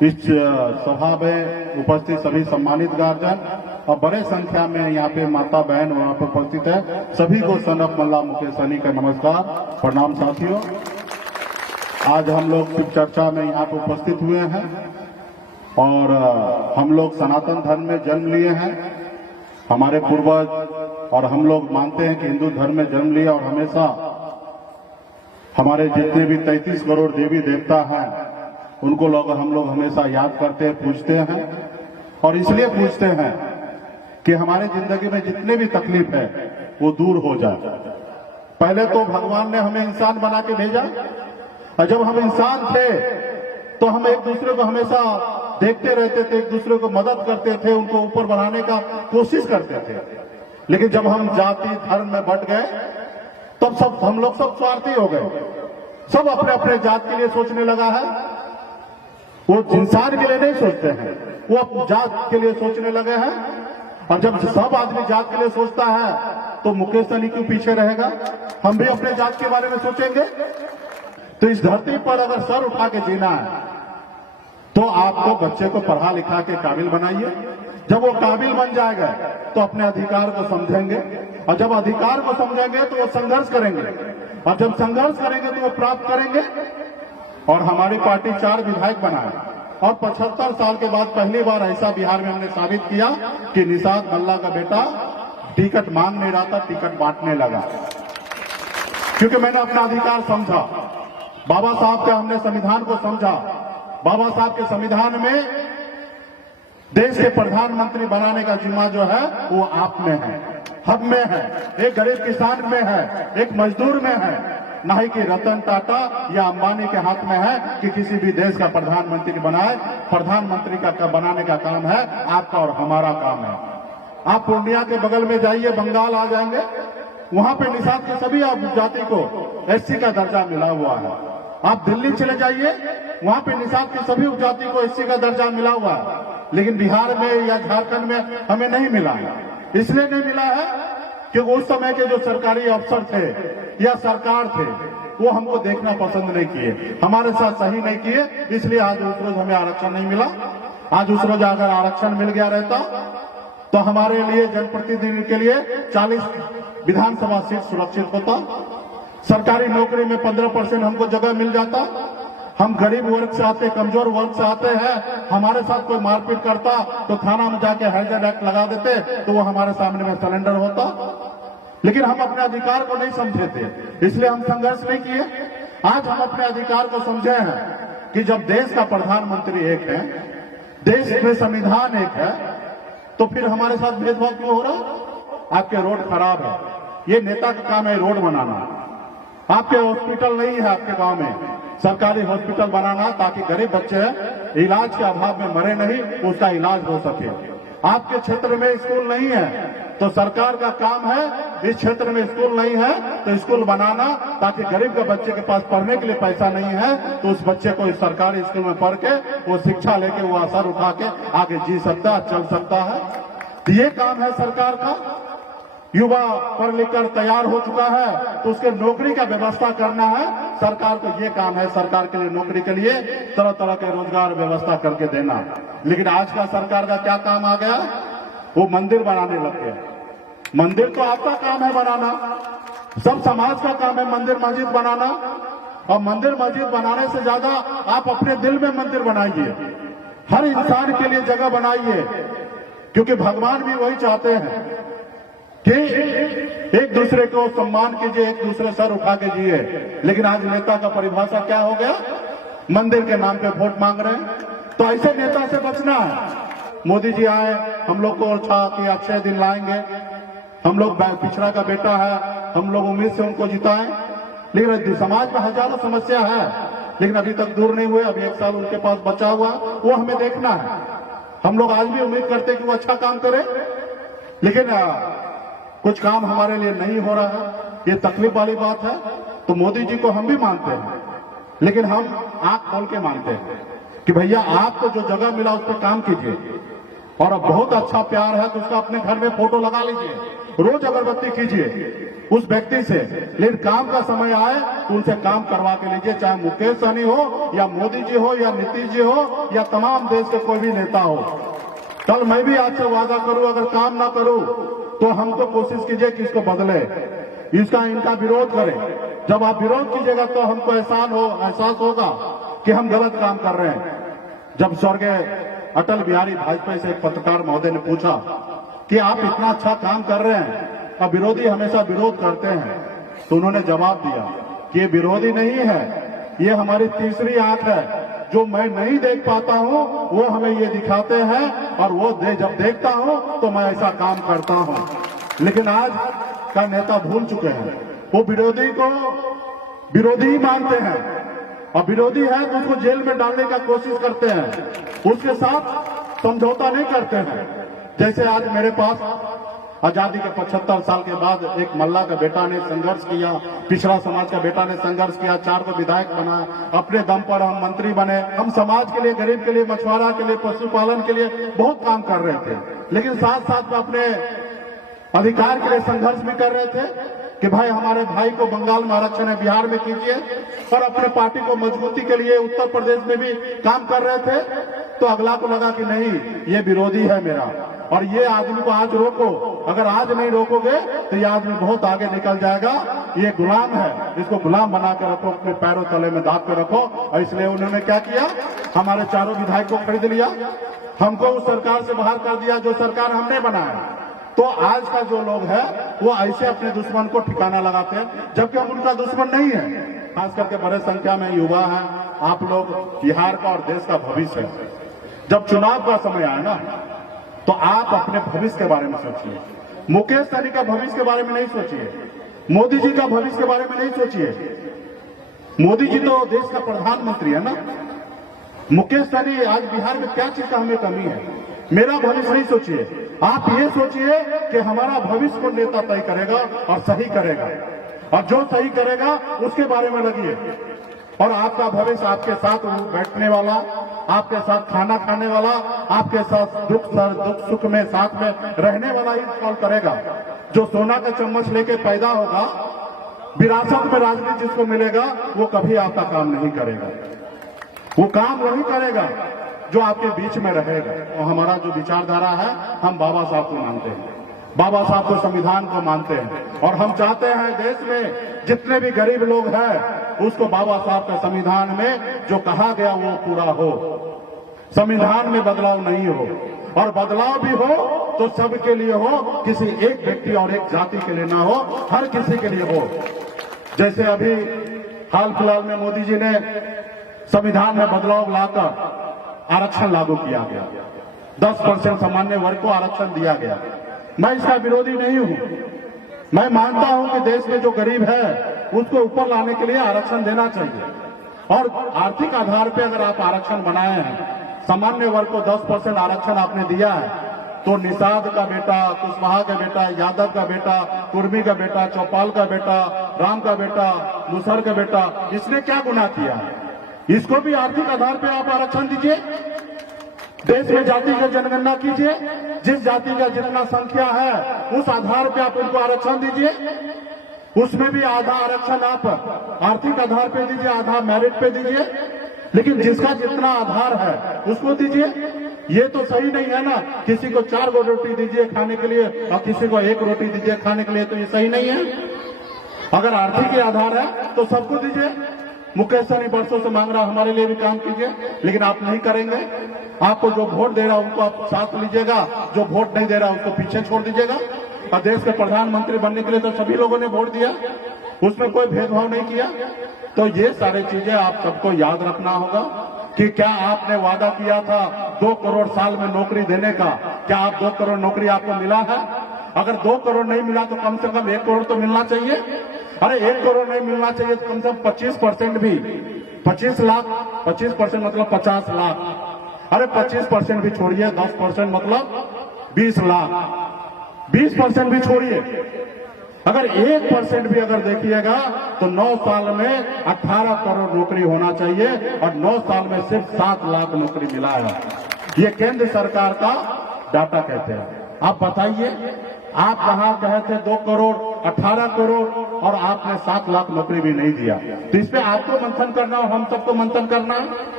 इस सभा में उपस्थित सभी सम्मानित गार्जियन और बड़े संख्या में यहाँ पे माता बहन वहाँ पे उपस्थित है, सभी को सन ऑफ मल्ला मुकेश सहनी का नमस्कार प्रणाम। साथियों, आज हम लोग शिव चर्चा में यहाँ पे उपस्थित हुए हैं और हम लोग सनातन धर्म में जन्म लिए हैं। हमारे पूर्वज और हम लोग मानते हैं कि हिंदू धर्म में जन्म लिया और हमेशा हमारे जितने भी 33 करोड़ देवी देवता हैं उनको हम लोग हमेशा याद करते हैं, पूजते हैं। और इसलिए पूजते हैं कि हमारे जिंदगी में जितने भी तकलीफ है वो दूर हो जाए। पहले तो भगवान ने हमें इंसान बना के भेजा और जब हम इंसान थे तो हम एक दूसरे को हमेशा देखते रहते थे, एक दूसरे को मदद करते थे, उनको ऊपर बढ़ाने का कोशिश करते थे। लेकिन जब हम जाति धर्म में बंट गए तब सब हम लोग सब स्वार्थी हो गए। सब अपने अपने जात के लिए सोचने लगा है, वो इंसान के लिए नहीं सोचते हैं, वो अपनी जात के लिए सोचने लगे हैं। और जब सब आदमी जात के लिए सोचता है तो मुकेश सहनी क्यों पीछे रहेगा? हम भी अपने जात के बारे में सोचेंगे। तो इस धरती पर अगर सर उठा के जीना है तो आपको बच्चे को पढ़ा लिखा के काबिल बनाइए। जब वो काबिल बन जाएगा तो अपने अधिकार को समझेंगे और जब अधिकार को समझेंगे तो वो संघर्ष करेंगे और जब संघर्ष करेंगे तो वो प्राप्त करेंगे। और हमारी पार्टी 4 विधायक बनाए और 75 साल के बाद पहली बार ऐसा बिहार में हमने साबित किया कि निषाद मल्ला का बेटा टिकट मांग नहीं रहा था, टिकट बांटने लगा, क्योंकि मैंने अपना अधिकार समझा। बाबा साहब के हमने संविधान को समझा। बाबा साहब के संविधान में देश के प्रधानमंत्री बनाने का जिम्मा जो है वो आप में है, हम में है, एक गरीब किसान में है, एक मजदूर में है, ना ही कि रतन टाटा या अंबानी के हाथ में है कि किसी भी देश का प्रधानमंत्री बनाए। प्रधानमंत्री का बनाने का काम है आपका और हमारा काम है। आप पूर्णिया के बगल में जाइए, बंगाल आ जाएंगे, वहां पे निषाद के सभी जाति को एससी का दर्जा मिला हुआ है। आप दिल्ली चले जाइए, वहां पे निषाद के सभी उपजाति को एससी का दर्जा मिला हुआ है, लेकिन बिहार में या झारखंड में हमें नहीं मिला है। इसलिए नहीं मिला है कि उस समय के जो सरकारी अफसर थे या सरकार थे वो हमको देखना पसंद नहीं किए, हमारे साथ सही नहीं किए, इसलिए आज उस रोज हमें आरक्षण नहीं मिला। आज उस रोज अगर आरक्षण मिल गया रहता तो हमारे लिए जनप्रतिनिधि के लिए 40 विधानसभा सीट सुरक्षित होता, सरकारी नौकरी में 15% हमको जगह मिल जाता। हम गरीब वर्ग से आते, कमजोर वर्ग से आते हैं, हमारे साथ कोई मारपीट करता तो थाना में जाके हैजर्ड एक्ट लगा देते तो वो हमारे सामने में सरेंडर होता। लेकिन हम अपने अधिकार को नहीं समझे थे, इसलिए हम संघर्ष नहीं किए। आज हम अपने अधिकार को समझे हैं कि जब देश का प्रधानमंत्री एक है, देश में संविधान एक है, तो फिर हमारे साथ भेदभाव क्यों हो रहा? आपके रोड खराब है, ये नेता का काम है रोड बनाना। आपके हॉस्पिटल नहीं है आपके गांव में, सरकारी हॉस्पिटल बनाना ताकि गरीब बच्चे इलाज के अभाव में मरे नहीं, उसका इलाज हो सके। आपके क्षेत्र में स्कूल नहीं है तो सरकार का काम है, इस क्षेत्र में स्कूल नहीं है तो स्कूल बनाना ताकि गरीब के बच्चे के पास पढ़ने के लिए पैसा नहीं है तो उस बच्चे को इस सरकारी स्कूल में पढ़ के वो शिक्षा लेके वो असर उठा के आगे जी सकता है, चल सकता है। तो ये काम है सरकार का। युवा पढ़ लिख कर तैयार हो चुका है तो उसके नौकरी का व्यवस्था करना है, सरकार को ये काम है। सरकार के लिए नौकरी के लिए तरह तरह के रोजगार व्यवस्था करके देना। लेकिन आज का सरकार का क्या काम आ गया? वो मंदिर बनाने लग गया। मंदिर तो आपका काम है बनाना, सब समाज का काम है मंदिर मस्जिद बनाना। और मंदिर मस्जिद बनाने से ज्यादा आप अपने दिल में मंदिर बनाइए, हर इंसान के लिए जगह बनाइए, क्योंकि भगवान भी वही चाहते हैं कि एक दूसरे को सम्मान कीजिए, एक दूसरे सर उठा के जिए। लेकिन आज नेता का परिभाषा क्या हो गया? मंदिर के नाम पे वोट मांग रहे हैं। तो ऐसे नेता से बचना है। मोदी जी आए, हम लोग को था कि अक्षय दिन लाएंगे, हम लोग पिछड़ा का बेटा है, हम लोग उम्मीद से उनको जिताएं। लेकिन समाज में हजारों समस्या है, लेकिन अभी तक दूर नहीं हुए। अभी 1 साल उनके पास बचा हुआ, वो हमें देखना है। हम लोग आज भी उम्मीद करते हैं कि वो अच्छा काम करे, लेकिन कुछ काम हमारे लिए नहीं हो रहा है। ये तकलीफ वाली बात है। तो मोदी जी को हम भी मानते हैं, लेकिन हम आंख खोल के मानते हैं कि भैया आपको जो जगह मिला उस पर काम कीजिए। और अब बहुत अच्छा प्यार है तो उसका अपने घर में फोटो लगा लीजिए, रोज अगरबत्ती कीजिए उस व्यक्ति से। लेकिन काम का समय आए तो उनसे काम करवा के लीजिए, चाहे मुकेश सहनी हो या मोदी जी हो या नीतीश जी हो या तमाम देश के कोई भी नेता हो। कल मैं भी आज से वादा करूं, अगर काम ना करूं तो हमको कोशिश कीजिए कि इसको बदले, इनका विरोध करें। जब आप विरोध कीजिएगा तो हमको एहसास होगा कि हम गलत काम कर रहे हैं। जब स्वर्गीय अटल बिहारी वाजपेयी से एक पत्रकार महोदय ने पूछा कि आप इतना अच्छा काम कर रहे हैं, अब विरोधी हमेशा विरोध करते हैं, तो उन्होंने जवाब दिया कि ये विरोधी नहीं है, ये हमारी तीसरी आंख है। जो मैं नहीं देख पाता हूं वो हमें ये दिखाते हैं और वो जब देखता हूं तो मैं ऐसा काम करता हूं। लेकिन आज का नेता भूल चुके हैं, वो विरोधी को विरोधी ही मानते हैं और विरोधी है तो उसको जेल में डालने का कोशिश करते हैं, उसके साथ समझौता नहीं करते हैं। जैसे आज मेरे पास आजादी के 75 साल के बाद एक मल्ला का बेटा ने संघर्ष किया, पिछड़ा समाज का बेटा ने संघर्ष किया, 4 को विधायक बना, अपने दम पर हम मंत्री बने। हम समाज के लिए, गरीब के लिए, मछुआरा के लिए, पशुपालन के लिए बहुत काम कर रहे थे, लेकिन साथ साथ में अपने अधिकार के लिए संघर्ष भी कर रहे थे कि भाई हमारे भाई को बंगाल में आरक्षण है, बिहार में कीजिए, और अपने पार्टी को मजबूती के लिए उत्तर प्रदेश में भी काम कर रहे थे। तो अगला को लगा कि नहीं, ये विरोधी है मेरा और ये आदमी को आज रोको, अगर आज नहीं रोकोगे तो ये आदमी बहुत आगे निकल जाएगा, ये गुलाम है, इसको गुलाम बना के रखो, अपने पैरों तले में दाब के रखो। और इसलिए उन्होंने क्या किया, हमारे 4 विधायक को खरीद लिया, हमको उस सरकार से बाहर कर दिया जो सरकार हमने बनाया। तो आज का जो लोग है वो ऐसे अपने दुश्मन को ठिकाना लगाते हैं, जबकि हम उनका दुश्मन नहीं है। खास करके बड़े संख्या में युवा हैं, आप लोग बिहार का और देश का भविष्य है। जब चुनाव का समय आए ना तो आप अपने भविष्य के बारे में सोचिए, मुकेश सहनी का भविष्य के बारे में नहीं सोचिए, मोदी जी का भविष्य के बारे में नहीं सोचिए। मोदी जी तो देश का प्रधानमंत्री है ना, मुकेश सहनी आज बिहार में क्या चीज का हमें कमी है, मेरा भविष्य नहीं सोचिए। आप ये सोचिए कि हमारा भविष्य को नेता तय करेगा और सही करेगा, और जो सही करेगा उसके बारे में लगिए। और आपका भविष्य आपके साथ बैठने वाला, आपके साथ खाना खाने वाला, आपके साथ दुख सुख में साथ में रहने वाला ही कॉल करेगा। जो सोना का चम्मच लेके पैदा होगा, विरासत में राजनीति जिसको मिलेगा, वो कभी आपका काम नहीं करेगा। वो काम वही करेगा जो आपके बीच में रहेगा। और हमारा जो विचारधारा है, हम बाबा साहब को मानते हैं, बाबा साहब को, संविधान को मानते हैं, और हम चाहते हैं देश में जितने भी गरीब लोग हैं उसको बाबा साहब का संविधान में जो कहा गया वो पूरा हो, संविधान में बदलाव नहीं हो, और बदलाव भी हो तो सबके लिए हो, किसी एक व्यक्ति और एक जाति के लिए ना हो, हर किसी के लिए हो। जैसे अभी हाल फिलहाल में मोदी जी ने संविधान में बदलाव लाकर आरक्षण लागू किया गया, 10% सामान्य वर्ग को आरक्षण दिया गया। मैं इसका विरोधी नहीं हूं, मैं मानता हूं कि देश में जो गरीब है उसको ऊपर लाने के लिए आरक्षण देना चाहिए, और आर्थिक आधार पर अगर आप आरक्षण बनाए हैं, सामान्य वर्ग को 10% आरक्षण आपने दिया है, तो निषाद का बेटा, कुशवाहा का बेटा, यादव का बेटा, कुर्मी का बेटा, चौपाल का बेटा, राम का बेटा, मुसहर का बेटा, इसने क्या गुनाह किया है? इसको भी आर्थिक आधार पर आप आरक्षण दीजिए। देश में जाति की जनगणना कीजिए, जिस जाति का जितना संख्या है उस आधार पे आप उनको आरक्षण दीजिए, उसमें भी आधा आरक्षण आप आर्थिक आधार पे दीजिए, आधा मेरिट पे दीजिए, लेकिन जिसका जितना आधार है उसको दीजिए। ये तो सही नहीं है ना, किसी को 4 गो रोटी दीजिए खाने के लिए और किसी को 1 रोटी दीजिए खाने के लिए, तो ये सही नहीं है। अगर आर्थिक ही आधार है तो सबको दीजिए। मुकेश सहनी वर्षों से मांग रहा, हमारे लिए भी काम कीजिए, लेकिन आप नहीं करेंगे। आपको जो वोट दे रहा उनको आप साथ लीजिएगा, जो वोट नहीं दे रहा उसको पीछे छोड़ दीजिएगा। और देश के प्रधानमंत्री बनने के लिए तो सभी लोगों ने वोट दिया, उसमें कोई भेदभाव नहीं किया। तो ये सारी चीजें आप सबको याद रखना होगा कि क्या आपने वादा किया था 2 करोड़ साल में नौकरी देने का, क्या आप 2 करोड़ नौकरी आपको मिला है? अगर 2 करोड़ नहीं मिला तो कम से कम 1 करोड़ तो मिलना चाहिए। अरे 1 करोड़ नहीं मिलना चाहिए तो कम से कम 25% भी, 25 लाख, 25% मतलब 50 लाख। अरे 25% भी छोड़िए, 10% मतलब 20 लाख, 20% भी छोड़िए, अगर 1% भी अगर देखिएगा तो 9 साल में 18 करोड़ नौकरी होना चाहिए, और 9 साल में सिर्फ 7 लाख नौकरी मिला है। ये केंद्र सरकार का डाटा कहते हैं। आप बताइए, आप कहाँ कहे थे 2 करोड़ 18 करोड़ और आपने 7 लाख नौकरी भी नहीं दिया। तो इस पे आपको मंथन करना और हम सबको मंथन करना है।